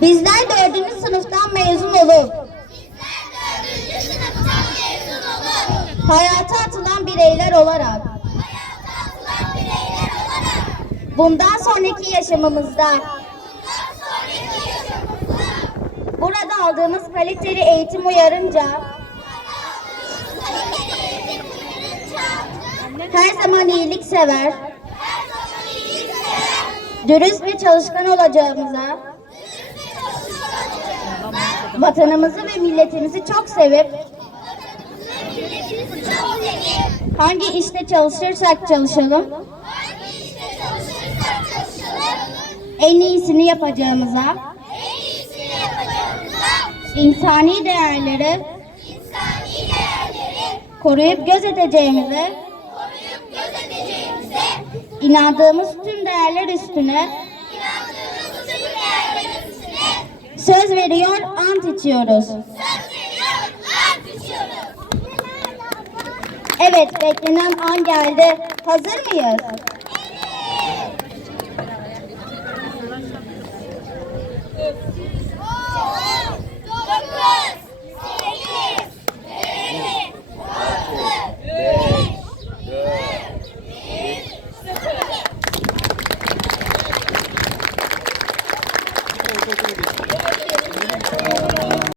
Bizler dördüncü sınıftan mezun olup hayata atılan bireyler olarak. Bundan sonraki yaşamımızda. Burada aldığımız kaliteli eğitim uyarınca. Her zaman zaman iyiliksever, dürüst ve çalışkan olacağımıza, dürüst ve çalışkan olacağımıza, vatanımızı ve milletimizi çok sevip hangi işte çalışırsak çalışalım en iyisini yapacağımıza, insani değerleri koruyup gözeteceğimize, inandığımız tüm değerler üstüne Söz veriyor, ant içiyoruz. Söz veriyor, ant içiyoruz. Evet, beklenen an geldi. Hazır mıyız?